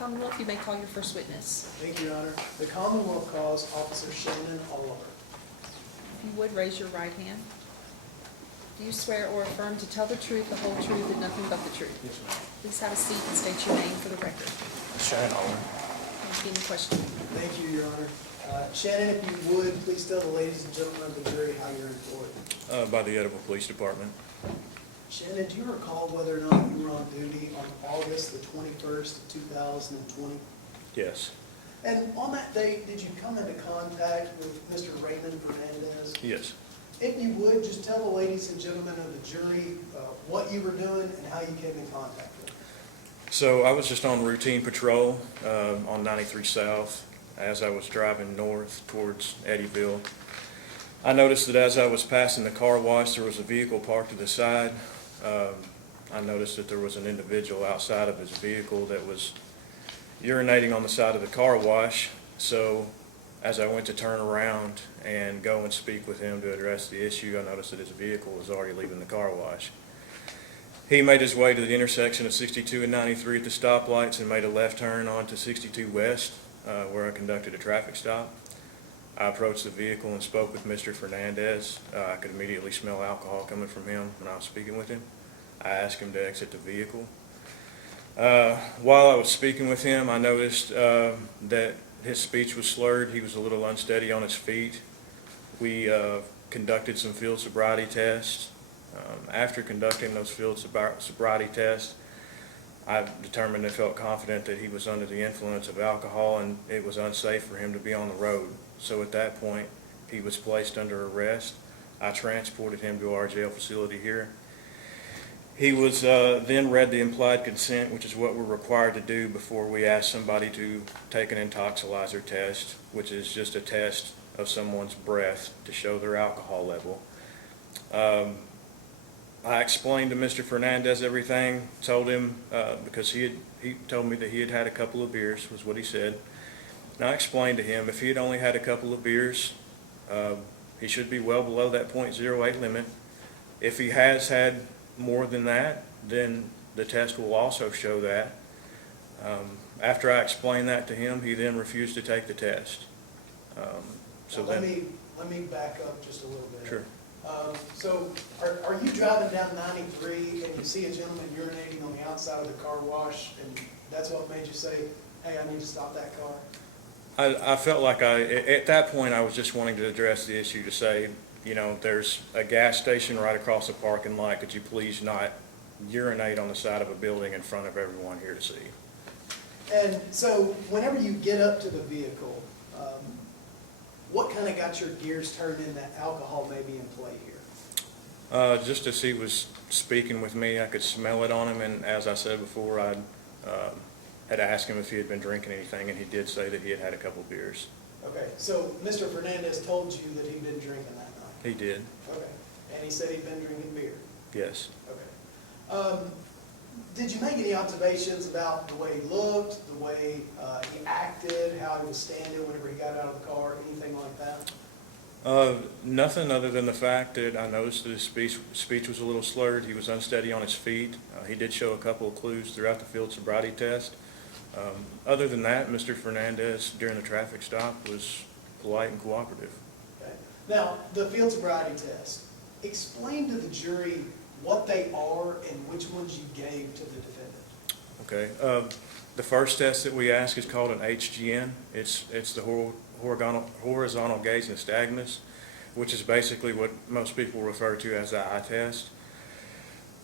Commonwealth, you may call your first witness. Thank you, Your Honor. The Commonwealth calls Officer Shannon Oliver. If you would, raise your right hand. Do you swear or affirm to tell the truth, the whole truth, and nothing but the truth? Yes, ma'am. Please have a seat and state your name for the record. Shannon Oliver. Any question? Thank you, Your Honor. Shannon, if you would, please tell the ladies and gentlemen of the jury how you're employed. By the Eddyville Police Department. Shannon, do you recall whether or not you were on duty on August the 21st, 2020? Yes. And on that date, did you come into contact with Mr. Raymond Fernandez? Yes. If you would, just tell the ladies and gentlemen of the jury what you were doing and how you came in contact with him. So I was just on routine patrol on 93 South as I was driving north towards Eddyville. I noticed that as I was passing the car wash, there was a vehicle parked to the side. I noticed that there was an individual outside of his vehicle that was urinating on the side of the car wash. So as I went to turn around and go and speak with him to address the issue, I noticed that his vehicle was already leaving the car wash. He made his way to the intersection of 62 and 93 at the stoplights and made a left turn onto 62 West, where I conducted a traffic stop. I approached the vehicle and spoke with Mr. Fernandez. I could immediately smell alcohol coming from him when I was speaking with him. I asked him to exit the vehicle. While I was speaking with him, I noticed that his speech was slurred. He was a little unsteady on his feet. We conducted some field sobriety tests. After conducting those field sobriety tests, I determined and felt confident that he was under the influence of alcohol and it was unsafe for him to be on the road. So at that point, he was placed under arrest. I transported him to our jail facility here. He was then read the implied consent, which is what we're required to do before we ask somebody to take an intoxilizer test, which is just a test of someone's breath to show their alcohol level. I explained to Mr. Fernandez everything, told him, because he told me that he had had a couple of beers, was what he said. And I explained to him if he had only had a couple of beers, he should be well below that .08 limit. If he has had more than that, then the test will also show that. After I explained that to him, he then refused to take the test. Let me back up just a little bit. Sure. So are you driving down 93 and you see a gentleman urinating on the outside of the car wash and that's what made you say, hey, I need to stop that car? I felt like at that point, I was just wanting to address the issue to say, you know, there's a gas station right across the parking lot. Could you please not urinate on the side of a building in front of everyone here to see? And so whenever you get up to the vehicle, what kind of got your gears turned in that alcohol may be in play here? Just as he was speaking with me, I could smell it on him, and as I said before, I had asked him if he had been drinking anything, and he did say that he had had a couple beers. Okay, so Mr. Fernandez told you that he'd been drinking that night? He did. Okay, and he said he'd been drinking beer? Yes. Okay. Did you make any observations about the way he looked, the way he acted, how he was standing whenever he got out of the car, anything like that? Nothing other than the fact that I noticed that his speech was a little slurred. He was unsteady on his feet. He did show a couple of clues throughout the field sobriety test. Other than that, Mr. Fernandez during the traffic stop was polite and cooperative. Okay. Now, the field sobriety test, explain to the jury what they are and which ones you gave to the defendant. Okay. The first test that we ask is called an HGN. It's the horizontal gaze nystagmus, which is basically what most people refer to as the eye test.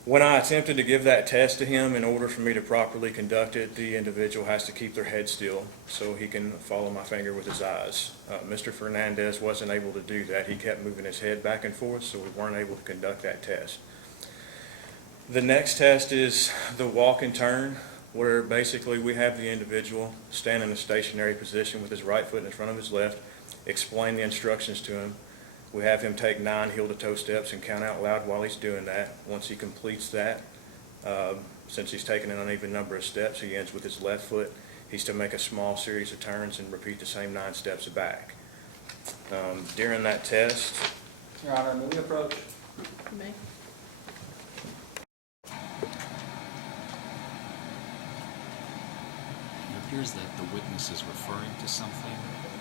When I attempted to give that test to him, in order for me to properly conduct it, the individual has to keep their head still so he can follow my finger with his eyes. Mr. Fernandez wasn't able to do that. He kept moving his head back and forth, so we weren't able to conduct that test. The next test is the walk and turn, where basically we have the individual stand in a stationary position with his right foot in front of his left, explain the instructions to him. We have him take 9 heel-to-toe steps and count out loud while he's doing that. Once he completes that, since he's taken an uneven number of steps, he ends with his left foot. He's to make a small series of turns and repeat the same 9 steps back. During that test, Your Honor, may we approach? You may. appears that the witness is referring to something.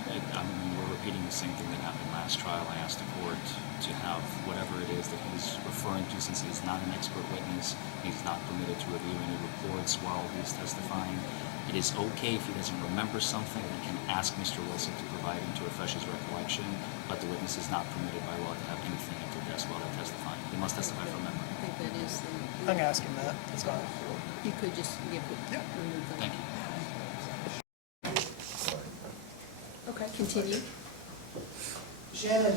We're repeating the same thing that happened last trial. I asked the court to have whatever it is that he's referring to, since he's not an expert witness, he's not permitted to review any reports while he's testifying. It is okay if he doesn't remember something, he can ask Mr. Wilson to provide him to refresh his recollection, but the witness is not permitted by law to have anything into desk while they're testifying. He must testify from memory. I think that is the. I can ask him that, that's fine. You could just give it, remove them. Thank you. Okay, continue. Shannon,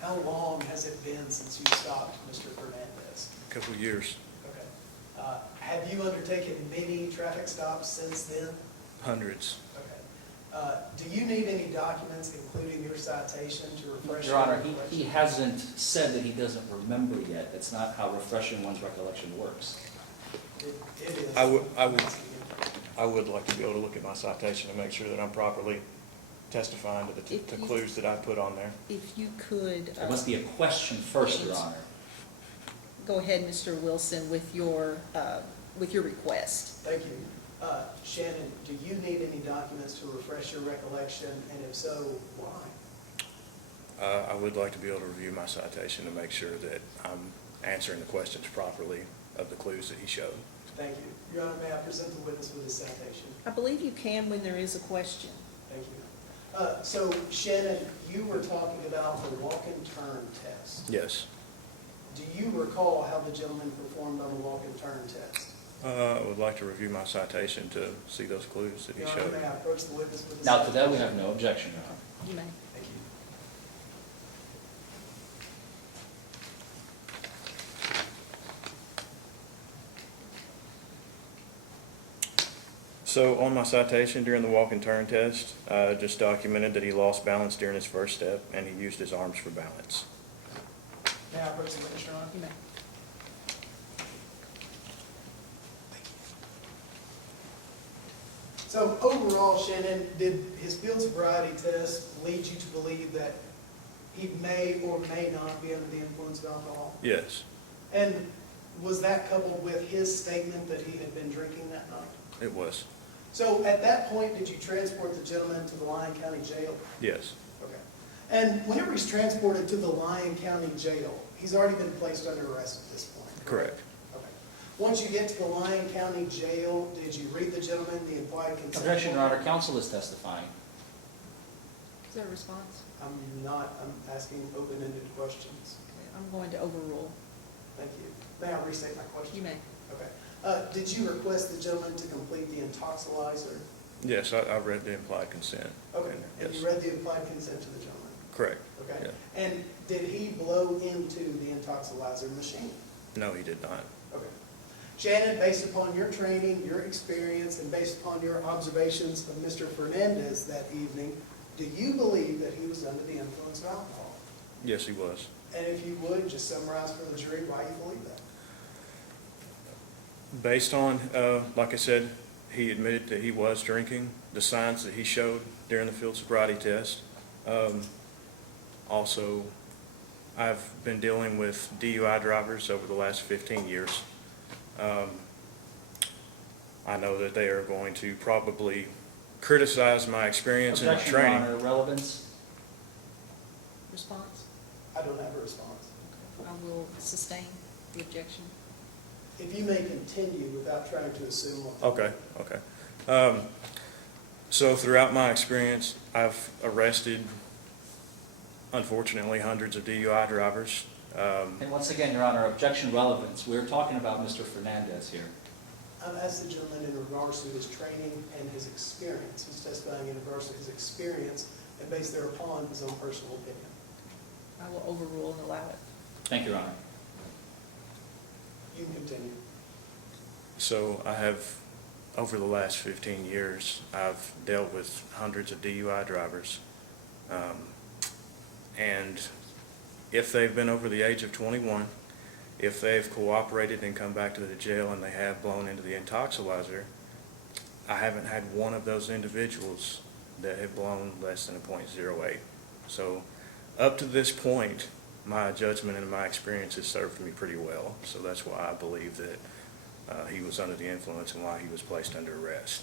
how long has it been since you stopped Mr. Fernandez? A couple of years, Okay. Have you undertaken many traffic stops since then? hundreds. Okay. Do you need any documents, including your citation, to refresh? Your Honor, recollection? he hasn't said that he doesn't remember yet. That's not how refreshing one's recollection works. It is. I would like to be able to look at my citation and make sure that I'm properly testifying to If the you- clues that I put on there. If you could. There must be a question first, Your Honor. Go ahead, Mr. Wilson, with your request. Thank you. Shannon, do you need any documents to refresh your recollection, and if so, why? I would like to be able to review my citation to make sure that I'm answering the questions properly of the clues that he showed. Thank you. Your Honor, may I present the witness with his citation? I believe you can when there is a question. Thank you. So Shannon, you were talking about the walk-and-turn test. Yes. Do you recall how the gentleman performed on the walk-and-turn test? I would like to review my citation to see those clues that he Your Honor, showed. may I approach the witness with his Now, to citation? that, we have no objection, Your Honor. You may. Thank you. So on my citation during the walk and turn test, just documented that he lost balance during his first step and he used his arms for balance. May I approach the witness, Your Honor? You may. So overall, Shannon, did his field sobriety test lead you to believe that he may or may not be under the influence of alcohol? Yes, And was that coupled with his statement that he had been drinking that night? it was. So at that point, did you transport the gentleman to the Lyon County Jail? Yes, Okay. And whenever he's transported to the Lyon County Jail, he's already been placed under arrest at this point? correct. Okay. Once you get to the Lyon County Jail, did you read the gentleman the implied consent? Objection, Your form? Honor. Counsel is testifying. Is there a response? I'm asking open-ended questions. Okay, I'm going to overrule. Thank you. May I restate my question? You may. Okay. Did you request the gentleman to complete the intoxilizer? Yes, I read the implied consent. Okay. And And yes, you read the implied consent to the gentleman? correct. Okay. Yeah. And did he blow into the intoxilizer machine? No, he did not. Okay. Shannon, based upon your training, your experience, and based upon your observations of Mr. Fernandez that evening, do you believe that he was under the influence of alcohol? Yes, he was. And if you would, just summarize for the jury why you believe that. Based on, like I said, he admitted that he was drinking, the signs that he showed during the field sobriety test. Also, I've been dealing with DUI drivers over the last 15 years. I know that they are going to probably criticize my experience and my Objection, Your training. Honor. Relevance. Response? I don't have a response. I will sustain the objection. If you may continue without trying to assume what. Okay. So throughout my experience, I've arrested, unfortunately, hundreds of DUI drivers. And once again, Your Honor, objection relevance. We're talking about Mr. Fernandez here. I've asked the gentleman in regards to his training and his experience. He's testifying in regards to his experience and based thereupon his own personal opinion. I will overrule and allow it. Thank you, Your Honor. You can continue. So I have, over the last 15 years, I've dealt with hundreds of DUI drivers. And if they've been over the age of 21, if they've cooperated and come back to the jail and they have blown into the intoxilizer, I haven't had one of those individuals that have blown less than a .08. So up to this point, my judgment and my experience has served me pretty well. So that's why I believe that he was under the influence and why he was placed under arrest.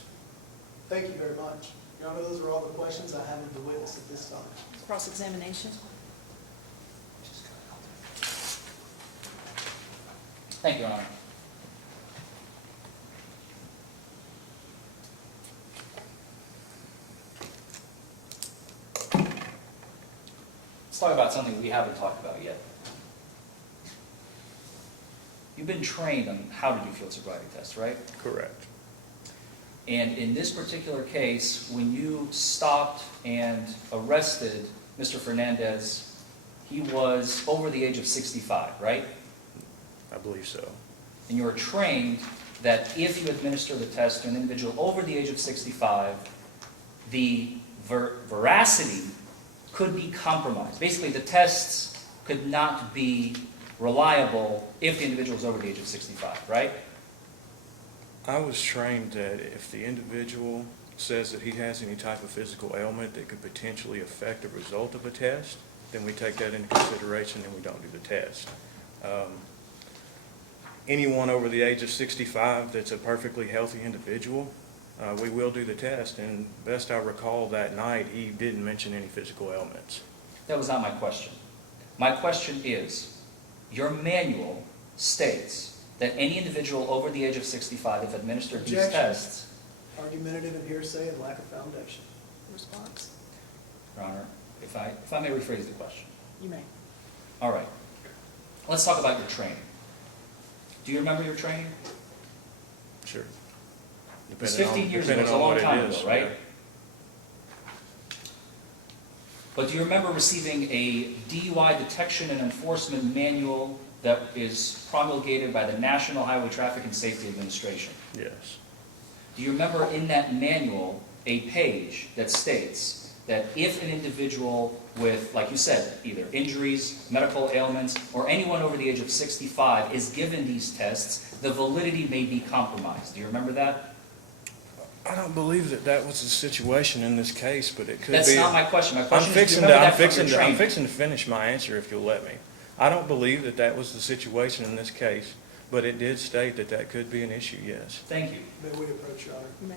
Thank you very much. Your Honor, those are all the questions I have of the witness at this time. Cross-examination? Thank you, Your Honor. Let's talk about something we haven't talked about yet. You've been trained on how to do field sobriety tests, right? Correct. And in this particular case, when you stopped and arrested Mr. Fernandez, he was over the age of 65, right? I believe so. And you were trained that if you administer the test to an individual over the age of 65, the veracity could be compromised. Basically, the tests could not be reliable if the individual is over the age of 65, right? I was trained that if the individual says that he has any type of physical ailment that could potentially affect the result of a test, then we take that into consideration and we don't do the test. Anyone over the age of 65 that's a perfectly healthy individual, we will do the test, and best I recall that night, he didn't mention any physical ailments. That was not my question. My question is, your manual states that any individual over the age of 65, if administered these Objection. tests... Argumentative and hearsay and lack of foundation. Response? Your Honor, if I may rephrase the question. You may. All right. Let's talk about your training. Do you remember your training? Sure. It was 15 years ago. It was a Depending on long what time it ago, is, right? yeah. But do you remember receiving a DUI detection and enforcement manual that is promulgated by the National Highway Traffic and Safety Administration? Yes. Do you remember in that manual a page that states that if an individual with, like you said, either injuries, medical ailments, or anyone over the age of 65 is given these tests, the validity may be compromised? Do you remember that? I don't believe that that was the situation in this case, but it could be. That's not my question. My I'm question is, do you fixing remember to, that I'm from fixing your to, I'm training? fixing to finish my answer if you'll let me. I don't believe that that was the situation in this case, but it did state that that could be an issue, yes. Thank you. May we approach, Your Honor? You may.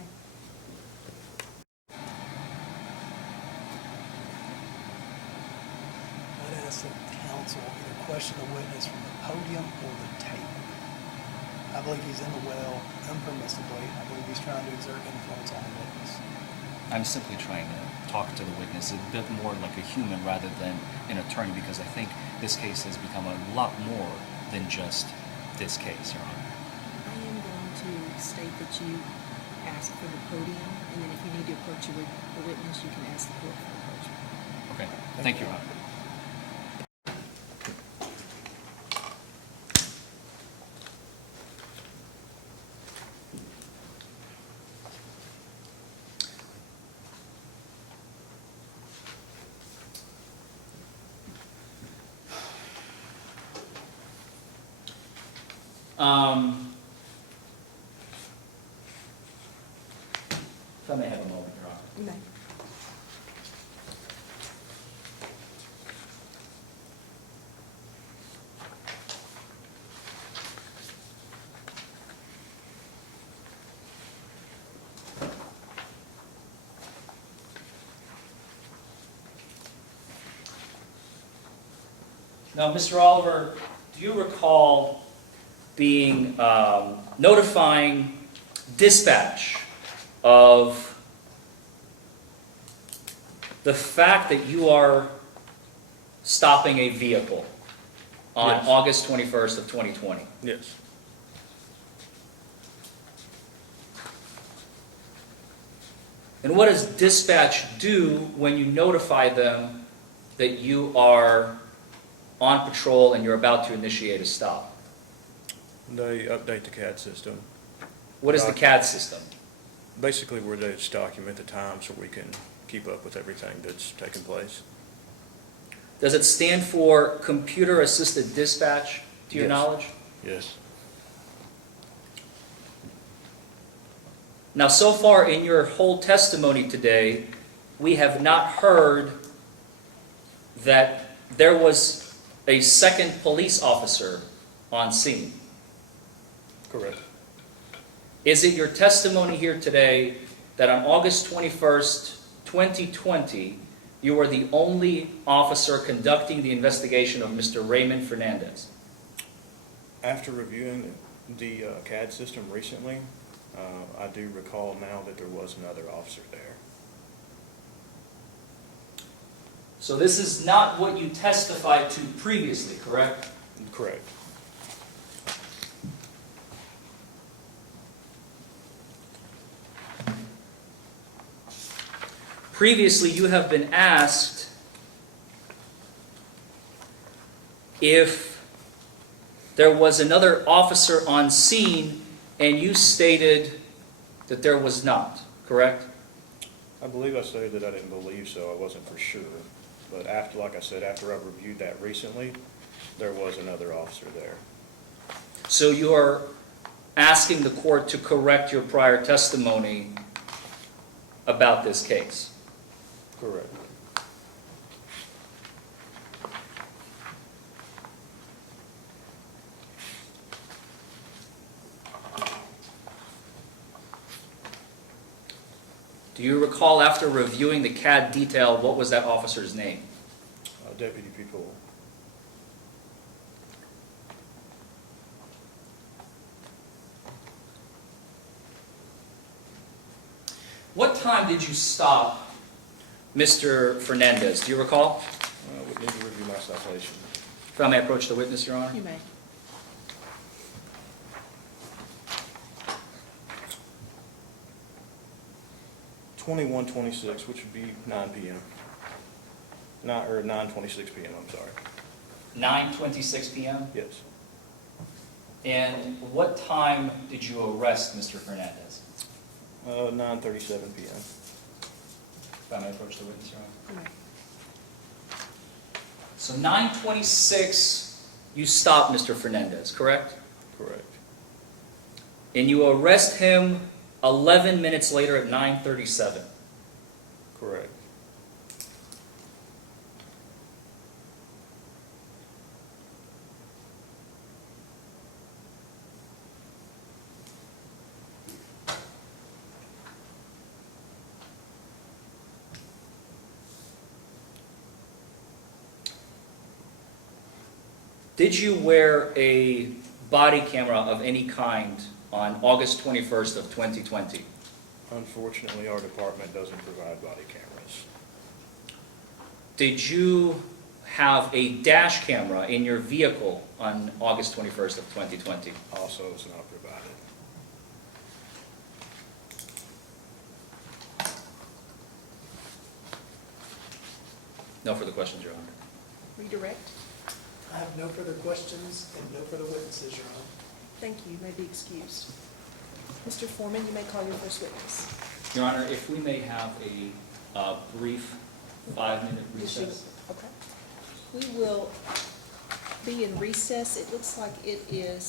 I'd ask that counsel either question the witness from the podium or the table. I believe he's in the well impermissibly. I believe he's trying to exert influence on the witness. I'm simply trying to talk to the witness a bit more like a human rather than an attorney, because I think this case has become a lot more than just this case, Your Honor. I am going to state that you ask for the podium, and then if you need to approach the witness, you can ask the court for approach. Okay, thank you, Your Honor. If I may have a moment, Your Honor. You may. Now, Mr. Oliver, do you recall being notifying dispatch of the fact that you are stopping a vehicle on Yes. August 21st of 2020? Yes. And what does dispatch do when you notify them that you are on patrol and you're about to initiate a stop? They update the CAD system. What is the CAD system? Basically where they just document the time so we can keep up with everything that's taking place. Does it stand for Computer Assisted Dispatch, to your Yes. knowledge? Yes. Now, so far in your whole testimony today, we have not heard that there was a second police officer on scene. Correct. Is it your testimony here today that on August 21st, 2020, you were the only officer conducting the investigation of Mr. Raymond Fernandez? After reviewing the CAD system recently, I do recall now that there was another officer there. So this is not what you testified to previously, correct? Correct. Previously, you have been asked if there was another officer on scene, and you stated that there was not, correct? I believe I stated that I didn't believe so. I wasn't for sure. But after, like I said, after I reviewed that recently, there was another officer there. So you are asking the court to correct your prior testimony about this case? Correct. Do you recall, after reviewing the CAD detail, what was that officer's name? Deputy People. What time did you stop Mr. Fernandez? Do you recall? We need to review my citation. If I may approach the witness, Your Honor? You may. Twenty-one 26, which would be 9 p.m. Not, or 9:26 p.m. I'm sorry. 9:26 p.m.? Yes. And what time did you arrest Mr. Fernandez? 9:37 p.m. If I may approach the witness, Your Honor? You may. So 9:26, you stop Mr. Fernandez, correct? Correct. And you arrest him 11 minutes later at 9:37. Correct. Did you wear a body camera of any kind on August 21st of 2020? Unfortunately, our department doesn't provide body cameras. Did you have a dash camera in your vehicle on August 21st of 2020? Also, is not provided. No further questions, Your Honor. Redirect. I have no further questions and no further witnesses, Your Honor. Thank you. You may be excused. Mr. Forman, you may call your first witness. Your Honor, if we may have a brief 5-minute recess. Okay. We will be in recess. It looks like it is